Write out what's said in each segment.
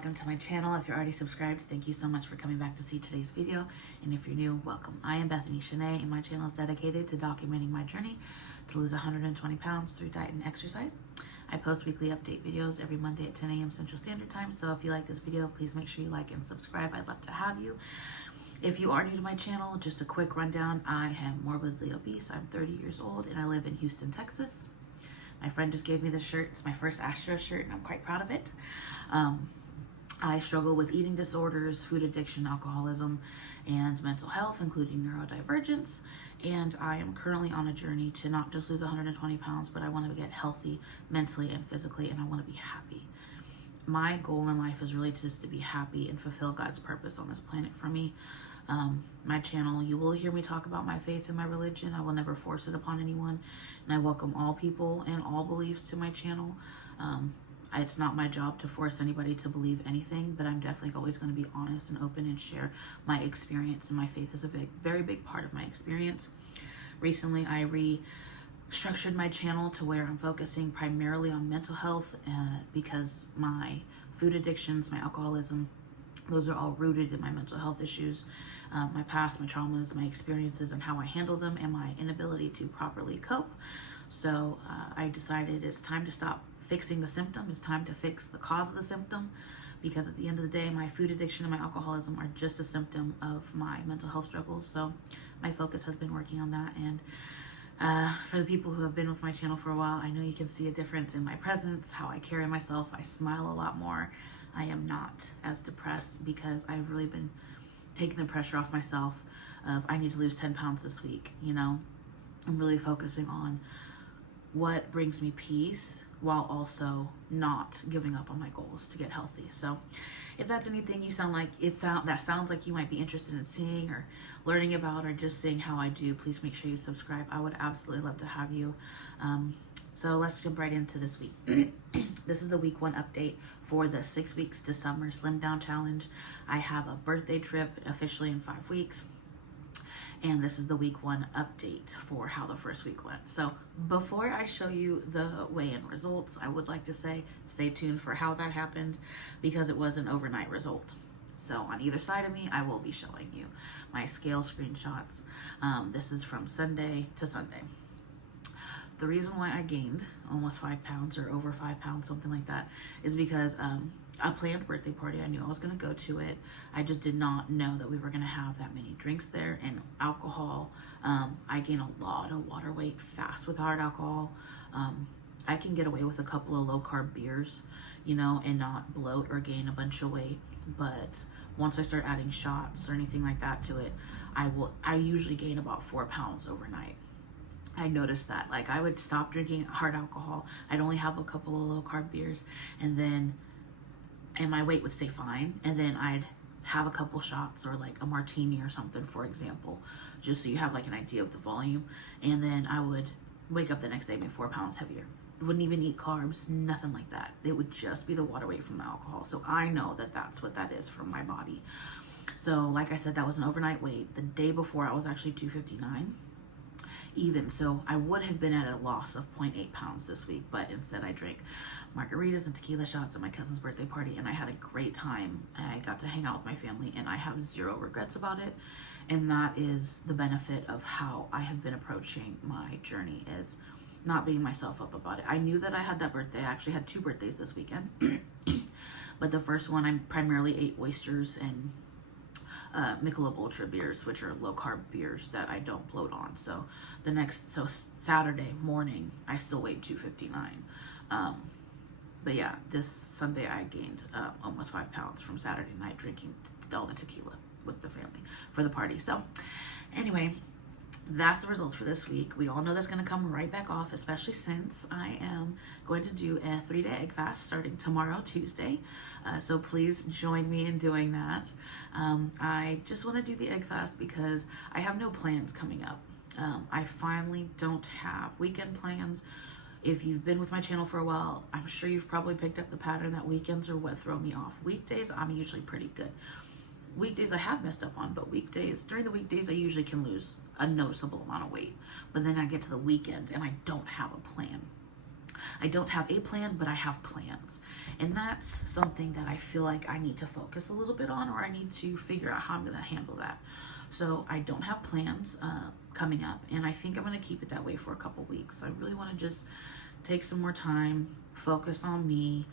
welcome to my channel. If you're already subscribed, thank you so much for coming back to see today's video. And if you're new, welcome. I am Bethany Shanae, and my channel is dedicated to documenting my journey to lose 120 pounds through diet and exercise. I post weekly update videos every Monday at 10 a.m. Central Standard Time. So if you like this video, please make sure you like and subscribe. I'd love to have you. If you are new to my channel, just a quick rundown. I am morbidly obese. I'm 30 years old and I live in Houston, Texas. My friend just gave me this shirt. It's my first Astro shirt and I'm quite proud of it. I struggle with eating disorders, food addiction, alcoholism, and mental health, including neurodivergence. And I am currently on a journey to not just lose 120 pounds, but I want to get healthy mentally and physically, and I want to be happy. My goal in life is really just to be happy and fulfill God's purpose on this planet for me. My channel, you will hear me talk about my faith and my religion. I will never force it upon anyone, and I welcome all people and all beliefs to my channel. It's not my job to force anybody to believe anything, but I'm definitely always going to be honest and open and share my experience, and my faith is a very big part of my experience. Recently, I restructured my channel to where I'm focusing primarily on mental health because my food addictions, my alcoholism, those are all rooted in my mental health issues, my past, my traumas, my experiences, and how I handle them, and my inability to properly cope. So I decided it's time to stop fixing the symptom. It's time to fix the cause of the symptom, because at the end of the day, my food addiction and my alcoholism are just a symptom of my mental health struggles. So my focus has been working on that. And for the people who have been with my channel for a while, I know you can see a difference in my presence, how I carry myself. I smile a lot more. I am not as depressed because I've really been taking the pressure off myself of I need to lose 10 pounds this week. You know, I'm really focusing on what brings me peace while also not giving up on my goals to get healthy. So if that's anything you that sounds like you might be interested in seeing or learning about, or just seeing how I do, please make sure you subscribe. I would absolutely love to have you. So let's jump right into this week. This is the week 1 update for the 6 weeks to summer slim down challenge. I have a birthday trip officially in 5 weeks. And this is the week 1 update for how the first week went. So before I show you the weigh-in results, I would like to say stay tuned for how that happened, because it was an overnight result. So on either side of me, I will be showing you my scale screenshots. This is from Sunday to Sunday. The reason why I gained almost 5 pounds or over 5 pounds, something like that, is because a planned birthday party. I knew I was going to go to it. I just did not know that we were going to have that many drinks there and alcohol. I gain a lot of water weight fast with hard alcohol. I can get away with a couple of low carb beers, you know, and not bloat or gain a bunch of weight. But once I start adding shots or anything like that to it, I usually gain about 4 pounds overnight. I noticed that, like, I would stop drinking hard alcohol. I'd only have a couple of low carb beers, and my weight would stay fine. And then I'd have a couple shots or like a martini or something, for example, just so you have like an idea of the volume. And then I would wake up the next day maybe 4 pounds heavier. Wouldn't even eat carbs, nothing like that. It would just be the water weight from the alcohol. So I know that that's what that is from my body. So like I said, that was an overnight weight. The day before, I was actually 259 even. So I would have been at a loss of 0.8 pounds this week, but instead I drank margaritas and tequila shots at my cousin's birthday party, and I had a great time. I got to hang out with my family, and I have 0 regrets about it. And that is the benefit of how I have been approaching my journey, is not beating myself up about it. I knew that I had that birthday. I actually had 2 birthdays this weekend. But the first one, I primarily ate oysters and Michelob Ultra beers, which are low carb beers that I don't bloat on. So Saturday morning, I still weighed 259. But yeah, this Sunday I gained almost 5 pounds from Saturday night drinking all the tequila with the family for the party. So anyway, that's the results for this week. We all know that's going to come right back off, especially since I am going to do a 3-day egg fast starting tomorrow, Tuesday. So please join me in doing that. I just want to do the egg fast because I have no plans coming up. I finally don't have weekend plans. If you've been with my channel for a while, I'm sure you've probably picked up the pattern that weekends are what throw me off. Weekdays, I'm usually pretty good. Weekdays I have messed up on, but during the weekdays, I usually can lose a noticeable amount of weight. But then I get to the weekend and I don't have a plan. I don't have a plan, but I have plans. And that's something that I feel like I need to focus a little bit on, or I need to figure out how I'm going to handle that. So I don't have plans coming up, and I think I'm going to keep it that way for a couple weeks. I really want to just take some more time, focus on me.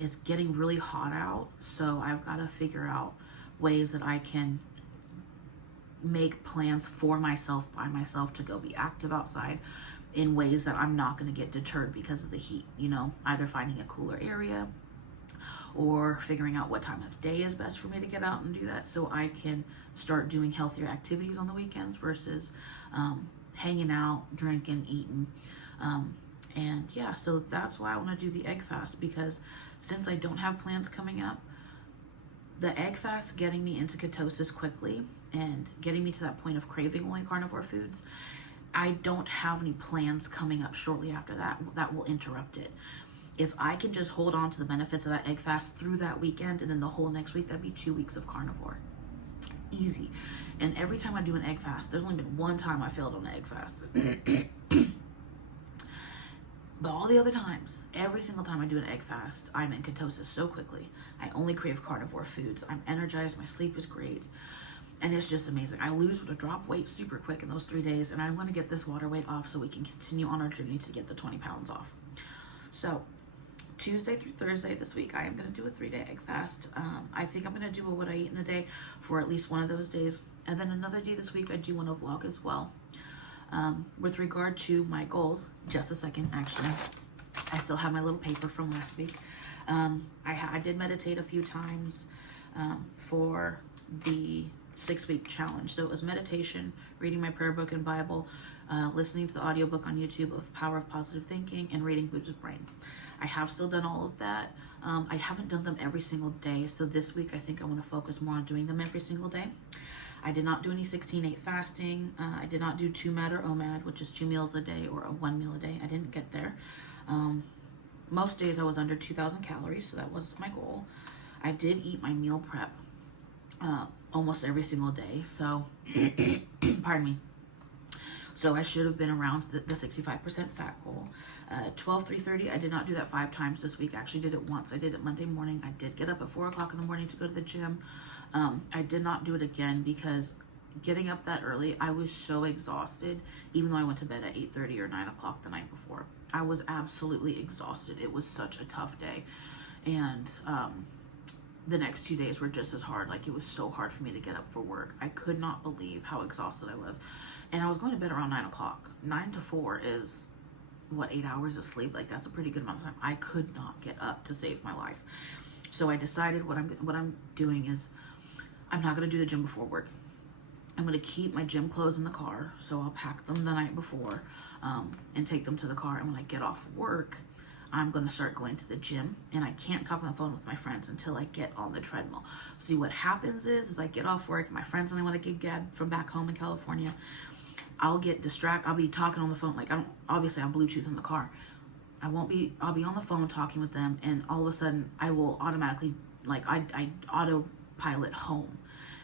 It's getting really hot out, so I've got to figure out ways that I can make plans for myself, by myself, to go be active outside in ways that I'm not going to get deterred because of the heat, you know, either finding a cooler area or figuring out what time of day is best for me to get out and do that, so I can start doing healthier activities on the weekends versus hanging out, drinking, eating. And yeah, so that's why I want to do the egg fast, because since I don't have plans coming up, the egg fast getting me into ketosis quickly and getting me to that point of craving only carnivore foods, I don't have any plans coming up shortly after that will interrupt it. If I can just hold on to the benefits of that egg fast through that weekend and then the whole next week, that'd be 2 weeks of carnivore. Easy. And every time I do an egg fast, there's only been one time I failed on an egg fast. But all the other times, every single time I do an egg fast, I'm in ketosis so quickly. I only crave carnivore foods. I'm energized. My sleep is great. And it's just amazing. I drop weight super quick in those 3 days, and I want to get this water weight off so we can continue on our journey to get the 20 pounds off. So Tuesday through Thursday this week, I am going to do a 3-day egg fast. I think I'm going to do what I eat in a day for at least one of those days. And then another day this week, I do want to vlog as well. With regard to my goals, just a second, actually, I still have my little paper from last week. I did meditate a few times for the 6-week challenge. So it was meditation, reading my prayer book and Bible, listening to the audiobook on YouTube of Power of Positive Thinking, and reading Buddha's Brain. I have still done all of that. I haven't done them every single day, so this week I think I want to focus more on doing them every single day. I did not do any 16/8 fasting. I did not do 2MAD or OMAD, which is 2 meals a day or a 1 meal a day. I didn't get there. Most days I was under 2,000 calories, so that was my goal. I did eat my meal prep almost every single day, so pardon me. So I should have been around the 65% fat goal. 12-3:30, I did not do that 5 times this week. I actually did it once. I did it Monday morning. I did get up at 4 o'clock in the morning to go to the gym. I did not do it again because getting up that early, I was so exhausted, even though I went to bed at 8:30 or 9 o'clock the night before. I was absolutely exhausted. It was such a tough day. And the next 2 days were just as hard. Like, it was so hard for me to get up for work. I could not believe how exhausted I was. And I was going to bed around 9 o'clock. 9 to 4 is, what, 8 hours of sleep? Like, that's a pretty good amount of time. I could not get up to save my life. So I decided what I'm doing is I'm not going to do the gym before work. I'm going to keep my gym clothes in the car. So I'll pack them the night before and take them to the car. And when I get off work, I'm going to start going to the gym, and I can't talk on the phone with my friends until I get on the treadmill. See, what happens is I get off work, my friends and I want to get gab from back home in California. I'll get distracted. I'll be talking on the phone. Like, obviously I'll Bluetooth in the car. I'll be on the phone talking with them, and all of a sudden I will automatically, like, I autopilot home,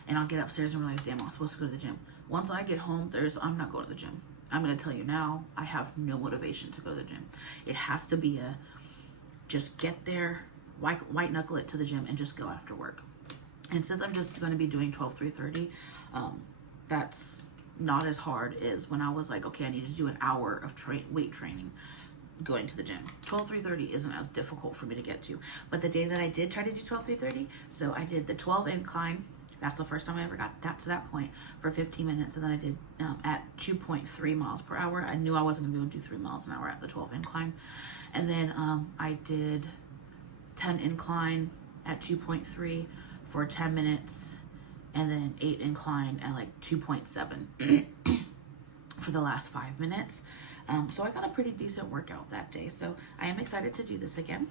and I'll get upstairs and realize, damn, I'm supposed to go to the gym. Once I get home, I'm not going to the gym. I'm going to tell you now, I have no motivation to go to the gym. It has to be just get there, white knuckle it to the gym, and just go after work. And since I'm just going to be doing 12-3:30, that's not as hard as when I was like, okay, I need to do an hour of weight training going to the gym. 12-3:30 isn't as difficult for me to get to. But the day that I did try to do 12-3:30, so I did the 12 incline. That's the first time I ever got to that point for 15 minutes. And then I did at 2.3 miles per hour. I knew I wasn't going to be able to do 3 miles an hour at the 12 incline. And then I did 10 incline at 2.3 for 10 minutes. And then 8 incline at like 2.7 for the last 5 minutes. So I got a pretty decent workout that day. So I am excited to do this again.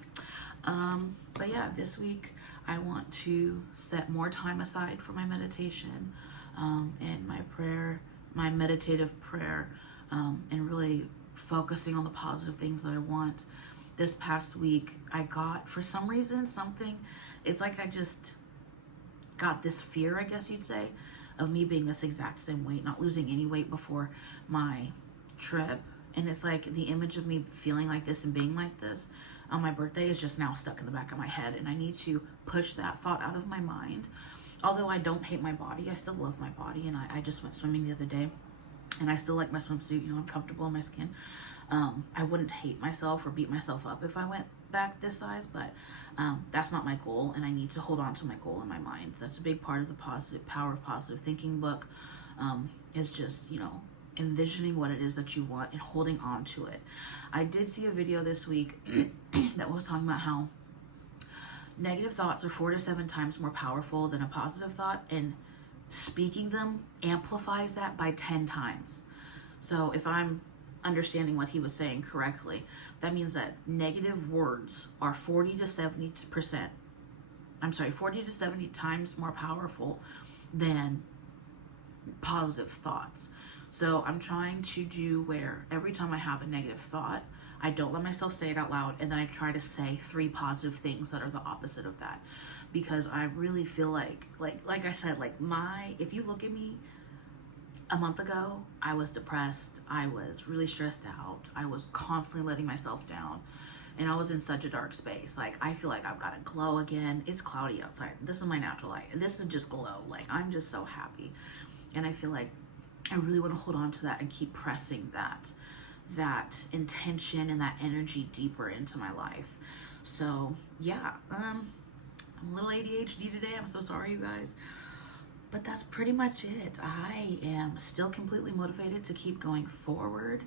But yeah, this week I want to set more time aside for my meditation and my prayer, my meditative prayer, and really focusing on the positive things that I want. This past week, I got, for some reason, it's like I just got this fear, I guess you'd say, of me being this exact same weight, not losing any weight before my trip. And it's like the image of me feeling like this and being like this on my birthday is just now stuck in the back of my head. And I need to push that thought out of my mind. Although I don't hate my body, I still love my body. And I just went swimming the other day. And I still like my swimsuit. You know, I'm comfortable in my skin. I wouldn't hate myself or beat myself up if I went back this size. But that's not my goal. And I need to hold on to my goal in my mind. That's a big part of the Power of Positive Thinking book. Is just, you know, envisioning what it is that you want and holding on to it. I did see a video this week that was talking about how negative thoughts are 4 to 7 times more powerful than a positive thought, and speaking them amplifies that by 10 times. So if I'm understanding what he was saying correctly, that means that negative words are 40 to 70 times more powerful than positive thoughts. So I'm trying to do where every time I have a negative thought, I don't let myself say it out loud, and then I try to say 3 positive things that are the opposite of that. Because I really feel like I said, if you look at me a month ago, I was depressed, I was really stressed out, I was constantly letting myself down, and I was in such a dark space. Like, I feel like I've got to glow again. It's cloudy outside. This is my natural light. This is just glow. Like, I'm just so happy. And I feel like I really want to hold on to that and keep pressing that intention and that energy deeper into my life. So yeah, I'm a little ADHD today. I'm so sorry, you guys. But that's pretty much it. I am still completely motivated to keep going forward.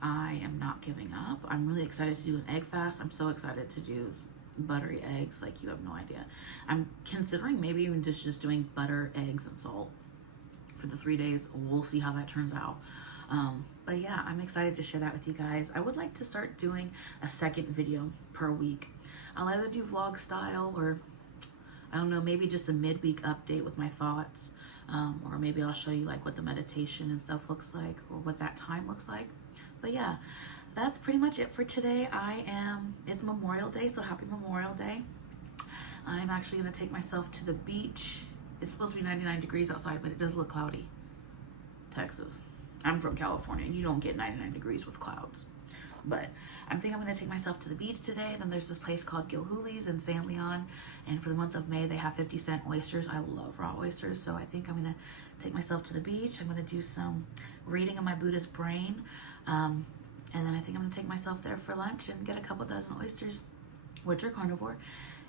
I am not giving up. I'm really excited to do an egg fast. I'm so excited to do buttery eggs, like you have no idea. I'm considering maybe even just doing butter, eggs, and salt for the 3 days. We'll see how that turns out. But yeah, I'm excited to share that with you guys. I would like to start doing a second video per week. I'll either do vlog style, or I don't know, maybe just a midweek update with my thoughts. Or maybe I'll show you like what the meditation and stuff looks like, or what that time looks like. But yeah, that's pretty much it for today. It's Memorial Day, so happy Memorial Day. I'm actually gonna take myself to the beach. It's supposed to be 99 degrees outside, but it does look cloudy. Texas. I'm from California, and you don't get 99 degrees with clouds. But I think I'm going to take myself to the beach today. Then there's this place called Gilhooly's in San Leon. And for the month of May, they have 50-cent oysters. I love raw oysters. So I think I'm going to take myself to the beach. I'm going to do some reading on my Buddhist brain. And then I think I'm going to take myself there for lunch and get a couple dozen oysters, which are carnivore,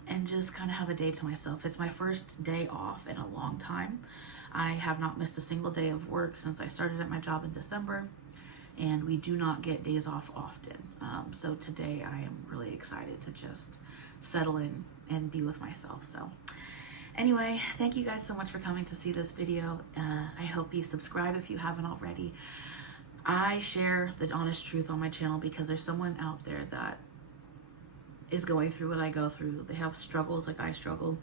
and just kind of have a day to myself. It's my first day off in a long time. I have not missed a single day of work since I started at my job in December, and we do not get days off often. So today I am really excited to just settle in and be with myself. So anyway, thank you guys so much for coming to see this video. I hope you subscribe if you haven't already. I share the honest truth on my channel because there's someone out there that is going through what I go through. They have struggles like I struggle,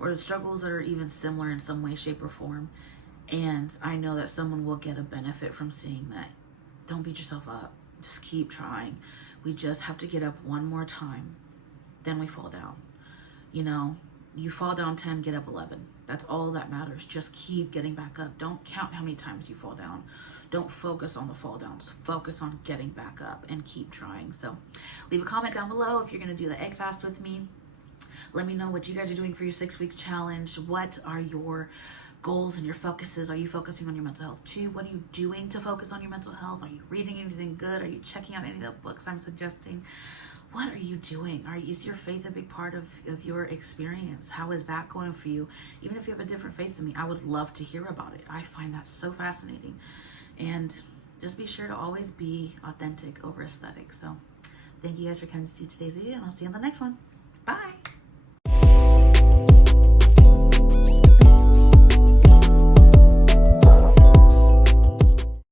or struggles that are even similar in some way, shape, or form. And I know that someone will get a benefit from seeing that. Don't beat yourself up. Just keep trying. We just have to get up one more time. Then we fall down. You know, you fall down 10, get up 11. That's all that matters. Just keep getting back up. Don't count how many times you fall down. Don't focus on the fall downs. Focus on getting back up and keep trying. So leave a comment down below if you're going to do the egg fast with me. Let me know what you guys are doing for your 6-week challenge. What are your goals and your focuses? Are you focusing on your mental health too? What are you doing to focus on your mental health? Are you reading anything good? Are you checking out any of the books I'm suggesting? What are you doing? Is your faith a big part of your experience? How is that going for you? Even if you have a different faith than me, I would love to hear about it. I find that so fascinating. And just be sure to always be authentic over aesthetic. So thank you guys for coming to see today's video, and I'll see you on the next one. Bye.